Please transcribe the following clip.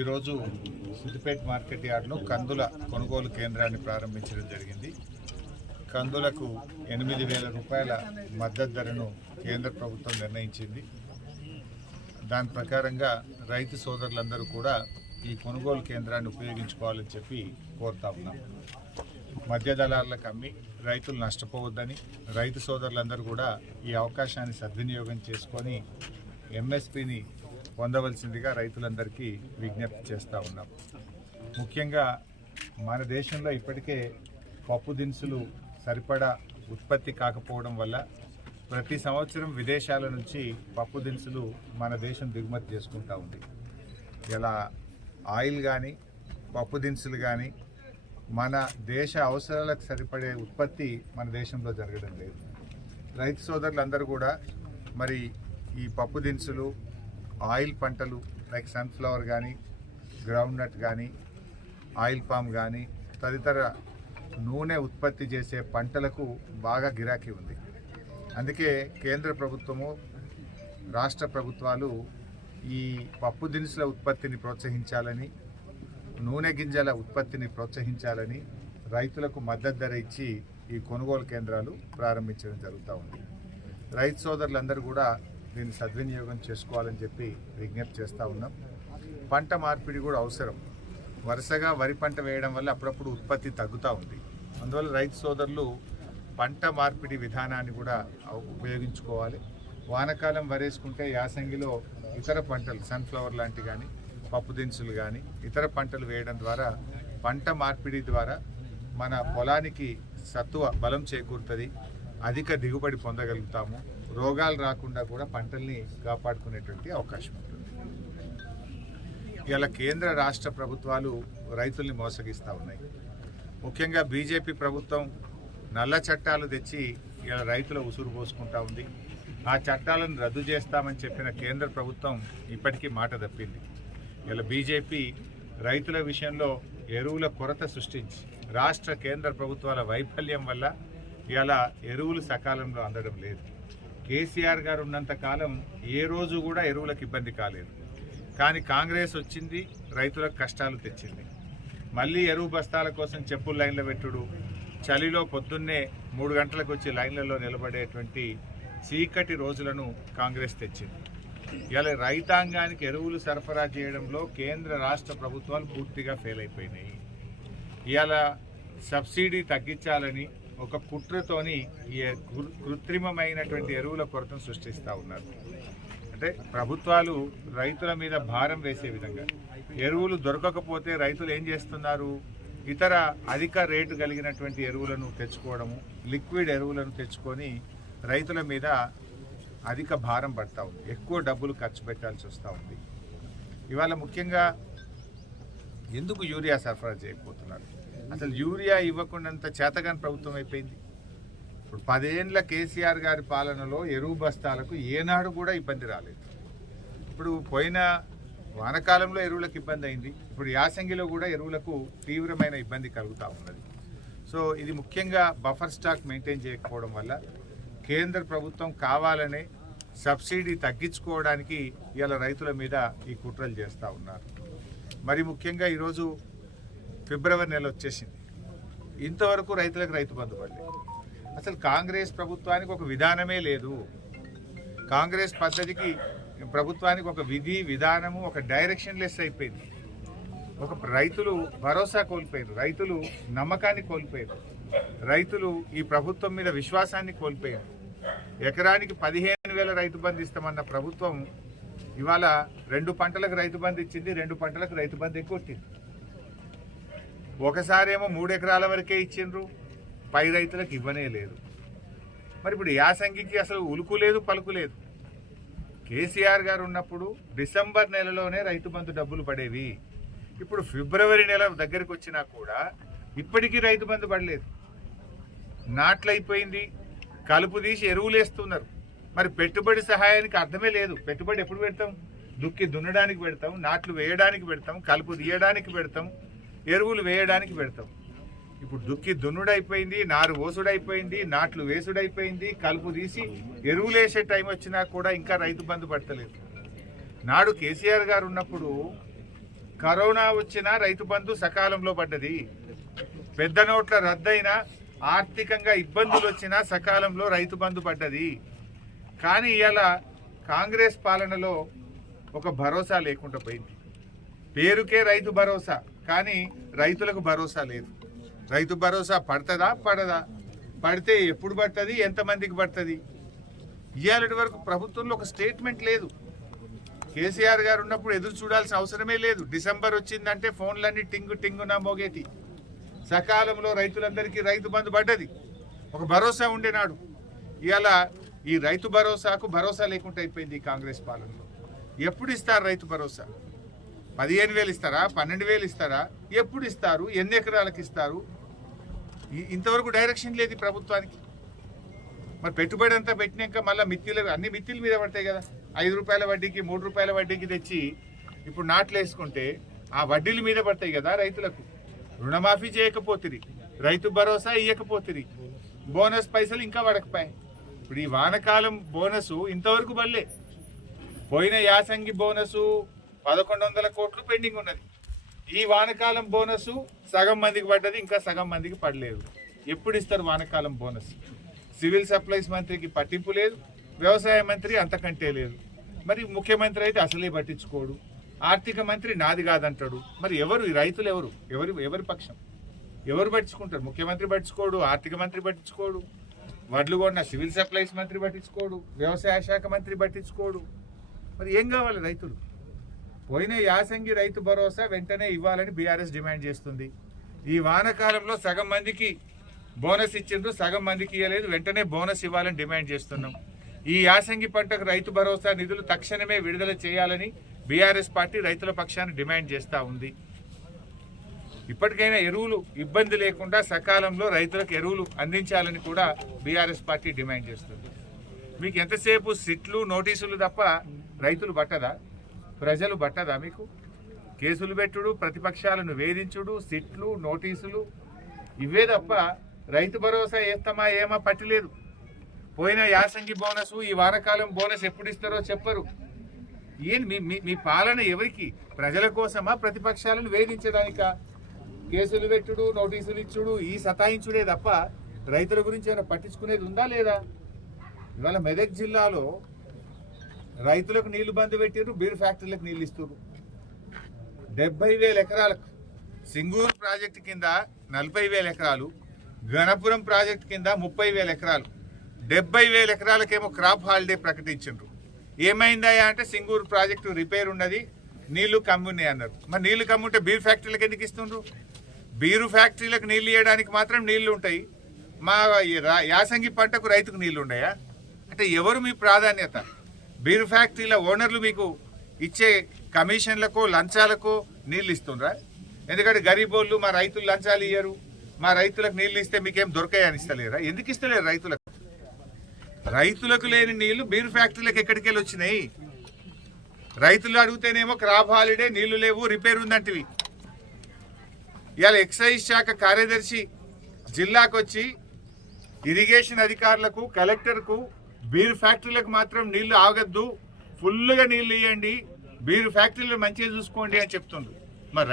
ఈరోజు సిద్దిపేట మార్కెట్ యార్డ్లో కందుల కొనుగోలు కేంద్రాన్ని ప్రారంభించడం జరిగింది. కందులకు 8,000 రూపాయల మద్దతు ధరను కేంద్ర ప్రభుత్వం నిర్ణయించింది. దాని ప్రకారంగా రైతు సోదరులందరూ కూడా ఈ కొనుగోలు కేంద్రాన్ని ఉపయోగించుకోవాలని చెప్పి కోరుతా ఉన్నాం. మధ్య దళారులకు అమ్మి రైతులు నష్టపోవద్దని రైతు సోదరులందరూ కూడా ఈ అవకాశాన్ని సద్వినియోగం చేసుకొని ఎంఎస్పీని పొందవలసిందిగా రైతులందరికీ విజ్ఞప్తి చేస్తూ ఉన్నాం. ముఖ్యంగా మన దేశంలో ఇప్పటికే పప్పు దినుసులు సరిపడా ఉత్పత్తి కాకపోవడం వల్ల ప్రతి సంవత్సరం విదేశాల నుంచి పప్పు దినుసులు మన దేశం దిగుమతి చేసుకుంటూ ఉంది. ఇలా ఆయిల్ కానీ పప్పు దినుసులు కానీ మన దేశ అవసరాలకు సరిపడే ఉత్పత్తి మన దేశంలో జరగడం లేదు. రైతు సోదరులందరూ కూడా మరి ఈ పప్పు దినుసులు ఆయిల్ పంటలు లైక్ సన్ఫ్లవర్ కానీ గ్రౌండ్ నట్ కానీ ఆయిల్ పామ్ కానీ తదితర నూనె ఉత్పత్తి చేసే పంటలకు బాగా గిరాకీ ఉంది. అందుకే కేంద్ర ప్రభుత్వము రాష్ట్ర ప్రభుత్వాలు ఈ పప్పు దినుసుల ఉత్పత్తిని ప్రోత్సహించాలని నూనె గింజల ఉత్పత్తిని ప్రోత్సహించాలని రైతులకు మద్దతు ధర ఇచ్చి ఈ కొనుగోలు కేంద్రాలు ప్రారంభించడం జరుగుతూ ఉంది. రైతు సోదరులందరూ కూడా దీన్ని సద్వినియోగం చేసుకోవాలని చెప్పి విజ్ఞప్తి చేస్తూ ఉన్నాం. పంట మార్పిడి కూడా అవసరం. వరుసగా వరి పంట వేయడం వల్ల అప్పుడప్పుడు ఉత్పత్తి తగ్గుతూ ఉంది. అందువల్ల రైతు సోదరులు పంట మార్పిడి విధానాన్ని కూడా ఉపయోగించుకోవాలి. వానాకాలం వరేసుకుంటే యాసంగిలో ఇతర పంటలు సన్ఫ్లవర్ లాంటి కానీ పప్పు దినుసులు కానీ ఇతర పంటలు వేయడం ద్వారా పంట మార్పిడి ద్వారా మన పొలానికి సత్తువ బలం చేకూరుతుంది, అధిక దిగుబడి పొందగలుగుతాము, రోగాలు రాకుండా కూడా పంటల్ని కాపాడుకునేటువంటి అవకాశం ఉంటుంది. ఇలా కేంద్ర రాష్ట్ర ప్రభుత్వాలు రైతుల్ని మోసగిస్తూ ఉన్నాయి. ముఖ్యంగా బీజేపీ ప్రభుత్వం నల్ల చట్టాలు తెచ్చి ఇలా రైతుల ఉసురు పోసుకుంటా ఉంది. ఆ చట్టాలను రద్దు చేస్తామని చెప్పిన కేంద్ర ప్రభుత్వం ఇప్పటికీ మాట తప్పింది. ఇలా బీజేపీ రైతుల విషయంలో ఎరువుల కొరత సృష్టించి రాష్ట్ర కేంద్ర ప్రభుత్వాల వైఫల్యం వల్ల ఇలా ఎరువులు సకాలంలో అందడం లేదు. కేసీఆర్ గారు ఉన్నంత కాలం ఏ రోజు కూడా ఎరువులకు ఇబ్బంది కాలేదు. కానీ కాంగ్రెస్ వచ్చింది, రైతులకు కష్టాలు తెచ్చింది. మళ్ళీ ఎరువు బస్తాల కోసం చెప్పులు లైన్లో పెట్టుడు, చలిలో పొద్దున్నే 3 గంటలకు వచ్చి లైన్లలో నిలబడేటువంటి చీకటి రోజులను కాంగ్రెస్ తెచ్చింది. ఇలా రైతాంగానికి ఎరువులు సరఫరా చేయడంలో కేంద్ర రాష్ట్ర ప్రభుత్వాలు పూర్తిగా ఫెయిల్ అయిపోయినాయి. ఇలా సబ్సిడీ తగ్గించాలని ఒక కుట్రతోని ఈ కృత్రిమమైనటువంటి ఎరువుల కొరతను సృష్టిస్తూ ఉన్నారు. అంటే ప్రభుత్వాలు రైతుల మీద భారం వేసే విధంగా ఎరువులు దొరకకపోతే రైతులు ఏం చేస్తున్నారు, ఇతర అధిక రేటు కలిగినటువంటి ఎరువులను తెచ్చుకోవడము, లిక్విడ్ ఎరువులను తెచ్చుకొని రైతుల మీద అధిక భారం పడతా ఉంది, ఎక్కువ డబ్బులు ఖర్చు పెట్టాల్సి వస్తూ ఉంది. ఇవాళ ముఖ్యంగా ఎందుకు యూరియా సరఫరా చేయకపోతున్నారు? అసలు యూరియా ఇవ్వకుండాంత చేతగాని ప్రభుత్వం అయిపోయింది. ఇప్పుడు 10 ఏళ్ల కేసీఆర్ గారి పాలనలో ఎరువు బస్తాలకు ఏనాడు కూడా ఇబ్బంది రాలేదు. ఇప్పుడు పోయిన వానకాలంలో ఎరువులకు ఇబ్బంది అయింది, ఇప్పుడు యాసంగిలో కూడా ఎరువులకు తీవ్రమైన ఇబ్బంది కలుగుతూ ఉన్నది. సో ఇది ముఖ్యంగా బఫర్ స్టాక్ మెయింటైన్ చేయకపోవడం వల్ల కేంద్ర ప్రభుత్వం కావాలనే సబ్సిడీ తగ్గించుకోవడానికి ఇలా రైతుల మీద ఈ కుట్రలు చేస్తూ ఉన్నారు. మరి ముఖ్యంగా ఈరోజు ఫిబ్రవరి నెల వచ్చేసింది, ఇంతవరకు రైతులకు రైతు బంధు పడలేదు. అసలు కాంగ్రెస్ ప్రభుత్వానికి ఒక విధానమే లేదు. కాంగ్రెస్ పద్ధతికి ప్రభుత్వానికి ఒక విధి విధానము, ఒక డైరెక్షన్ లెస్ అయిపోయింది. ఒక రైతులు భరోసా కోల్పోయారు, రైతులు నమ్మకాన్ని కోల్పోయారు, రైతులు ఈ ప్రభుత్వం మీద విశ్వాసాన్ని కోల్పోయారు. ఎకరానికి 15,000 రైతు బంధు ఇస్తామన్న ప్రభుత్వం ఇవాళ 2 పంటలకు రైతు బంధు ఇచ్చింది, 2 పంటలకు రైతు బంధు ఎక్కొట్టింది. ఒకసారేమో 3 ఎకరాల వరకే ఇచ్చిండ్రు, పై రైతులకు ఇవ్వనే లేదు. మరి ఇప్పుడు యాసంగికి అసలు ఉలుకు లేదు, పలుకు లేదు. కేసీఆర్ గారు ఉన్నప్పుడు డిసెంబర్ నెలలోనే రైతు బంధు డబ్బులు పడేవి. ఇప్పుడు ఫిబ్రవరి నెల దగ్గరికి వచ్చినా కూడా ఇప్పటికీ రైతు బంధు పడలేదు. నాట్లయిపోయింది, కలుపు తీసి ఎరువులు వేస్తున్నారు. మరి పెట్టుబడి సహాయానికి అర్థమే లేదు. పెట్టుబడి ఎప్పుడు పెడతాం? దుక్కి దున్నడానికి పెడతాం, నాట్లు వేయడానికి పెడతాం, కలుపు తీయడానికి పెడతాం, ఎరువులు వేయడానికి పెడతాం. ఇప్పుడు దుక్కి దున్నుడైపోయింది, నారు ఓసుడైపోయింది, నాట్లు వేసుడైపోయింది, కలుపు తీసి ఎరువులు వేసే టైం వచ్చినా కూడా ఇంకా రైతు బంధు పడతలేదు. నాడు కేసీఆర్ గారు ఉన్నప్పుడు కరోనా వచ్చినా రైతు బంధు సకాలంలో పడ్డది. పెద్ద నోట్ల రద్దయినా ఆర్థికంగా ఇబ్బందులు వచ్చినా సకాలంలో రైతు బంధు పడ్డది. కానీ ఇవాళ కాంగ్రెస్ పాలనలో ఒక భరోసా లేకుండా పోయింది. పేరుకే రైతు భరోసా, కానీ రైతులకు భరోసా లేదు. రైతు భరోసా పడుతుందా పడదా, పడితే ఎప్పుడు పడుతుంది, ఎంతమందికి పడుతుంది, ఇవాళ వరకు ప్రభుత్వంలో ఒక స్టేట్మెంట్ లేదు. కేసీఆర్ గారు ఉన్నప్పుడు ఎదురు చూడాల్సిన అవసరమే లేదు. డిసెంబర్ వచ్చిందంటే ఫోన్లన్నీ టింగు టింగున మోగేటి. సకాలంలో రైతులందరికీ రైతు బంధు పడ్డది. ఒక భరోసా ఉండేనాడు. ఇవాళ ఈ రైతు భరోసాకు భరోసా లేకుండా అయిపోయింది ఈ కాంగ్రెస్ పాలనలో. ఎప్పుడు ఇస్తారు రైతు భరోసా? 15,000 ఇస్తారా, 12,000 ఇస్తారా, ఎప్పుడు ఇస్తారు, ఎన్ని ఎకరాలకు ఇస్తారు? ఇంతవరకు డైరెక్షన్ లేదు ప్రభుత్వానికి. మరి పెట్టుబడి అంతా పెట్టినాక మళ్ళీ అన్ని మిత్తిల మీద పడతాయి కదా. 5 రూపాయల వడ్డీకి 3 రూపాయల వడ్డీకి తెచ్చి ఇప్పుడు నాట్లు వేసుకుంటే ఆ వడ్డీల మీద పడతాయి కదా రైతులకు. రుణమాఫీ చేయకపోతుంది, రైతు భరోసా ఇవ్వకపోతుంది, బోనస్ పైసలు ఇంకా పడకపోయాయి. ఇప్పుడు ఈ వానకాలం బోనసు ఇంతవరకు పడలే. పోయిన యాసంగి బోనసు 1,100 కోట్లు పెండింగ్ ఉన్నది. ఈ వానకాలం బోనసు సగం మందికి పడ్డది, ఇంకా సగం మందికి పడలేదు. ఎప్పుడు ఇస్తారు వానకాలం బోనస్? సివిల్ సప్లైస్ మంత్రికి పట్టింపు లేదు, వ్యవసాయ మంత్రి అంతకంటే లేదు. మరి ముఖ్యమంత్రి అయితే అసలే పట్టించుకోడు, ఆర్థిక మంత్రి నాది కాదంటాడు. మరి ఎవరు ఈ రైతులు? ఎవరి పక్షం? ఎవరు పట్టించుకుంటారు? ముఖ్యమంత్రి పట్టించుకోడు, ఆర్థిక మంత్రి పట్టించుకోడు, వడ్లు కొన్న సివిల్ సప్లైస్ మంత్రి పట్టించుకోడు, వ్యవసాయ శాఖ మంత్రి పట్టించుకోడు. మరి ఏం కావాలి రైతులు? పోయిన యాసంగి రైతు భరోసా వెంటనే ఇవ్వాలని బీఆర్ఎస్ డిమాండ్ చేస్తుంది. ఈ వానకాలంలో సగం మందికి బోనస్ ఇచ్చిండ్రు, సగం మందికి ఇవ్వలేదు. వెంటనే బోనస్ ఇవ్వాలని డిమాండ్ చేస్తున్నాం. ఈ యాసంగి పంటకు రైతు భరోసా నిధులు తక్షణమే విడుదల చేయాలని బీఆర్ఎస్ పార్టీ రైతుల పక్షాన్ని డిమాండ్ చేస్తూ ఉంది. ఇప్పటికైనా ఎరువులు ఇబ్బంది లేకుండా సకాలంలో రైతులకు ఎరువులు అందించాలని కూడా బీఆర్ఎస్ పార్టీ డిమాండ్ చేస్తుంది. మీకు ఎంతసేపు సిట్లు నోటీసులు తప్ప రైతులు పట్టదా? ప్రజలు పట్టదా? మీకు కేసులు పెట్టుడు, ప్రతిపక్షాలను వేధించుడు, సిట్లు నోటీసులు ఇవే తప్ప రైతు భరోసా వేస్తామా ఏమా పట్టలేదు. పోయిన యాసంగి బోనస్, ఈ వానకాలం బోనస్ ఎప్పుడు ఇస్తారో చెప్పరు. మీ పాలన ఎవరికి? ప్రజల కోసమా, ప్రతిపక్షాలను వేధించడానికా? కేసులు పెట్టుడు, నోటీసులు ఇచ్చుడు, ఈ సతాయించుడే తప్ప రైతుల గురించి ఏమైనా పట్టించుకునేది ఉందా లేదా? ఇవాళ మెదక్ జిల్లాలో రైతులకు నీళ్లు బంద్ పెట్టారు, బీర్ ఫ్యాక్టరీలకు నీళ్ళు ఇస్తారు. 70,000 ఎకరాలకు సింగూరు ప్రాజెక్టు కింద 40,000 ఎకరాలు, గణపురం ప్రాజెక్టు కింద 30,000 ఎకరాలు, 70,000 ఎకరాలకేమో క్రాప్ హాలిడే ప్రకటించారు. ఏమైందా అంటే సింగూరు ప్రాజెక్టు రిపేర్ ఉన్నది, నీళ్లు కమ్మున్నాయి అన్నారు. మరి నీళ్లు కమ్ముంటే బీర్ ఫ్యాక్టరీలకు ఎందుకు ఇస్తుండ్రు? బీరు ఫ్యాక్టరీలకు నీళ్లు ఇవ్వడానికి మాత్రం నీళ్లు ఉంటాయి, మా యాసంగి పంటకు రైతుకు నీళ్లు ఉన్నాయా? అంటే ఎవరు మీ ప్రాధాన్యత? బీరు ఫ్యాక్టరీల ఓనర్లు మీకు ఇచ్చే కమిషన్లకో లంచాలకో నీళ్ళు ఇస్తుండ్రా? ఎందుకంటే గరీబోళ్ళు మా రైతులు లంచాలు ఇయ్యరు, మా రైతులకు నీళ్ళు ఇస్తే మీకేం దొరకాయని ఇస్తలేరా? ఎందుకు ఇస్తలేరు రైతులకు? రైతులకు లేని నీళ్లు బీరు ఫ్యాక్టరీలకు ఎక్కడికి వెళ్ళి వచ్చినాయి? రైతులు అడిగితేనేమో క్రాప్ హాలిడే, నీళ్లు లేవు, రిపేర్ ఉందంటివి. ఇవాళ ఎక్సైజ్ శాఖ కార్యదర్శి జిల్లాకు వచ్చి ఇరిగేషన్ అధికారులకు, కలెక్టర్కు బీర్ ఫ్యాక్టరీలకు మాత్రం నీళ్లు ఆగద్దు, ఫుల్గా నీళ్లు ఇవ్వండి, బీర్ ఫ్యాక్టరీలు మంచిగా చూసుకోండి అని చెప్తుండ్రు. మరి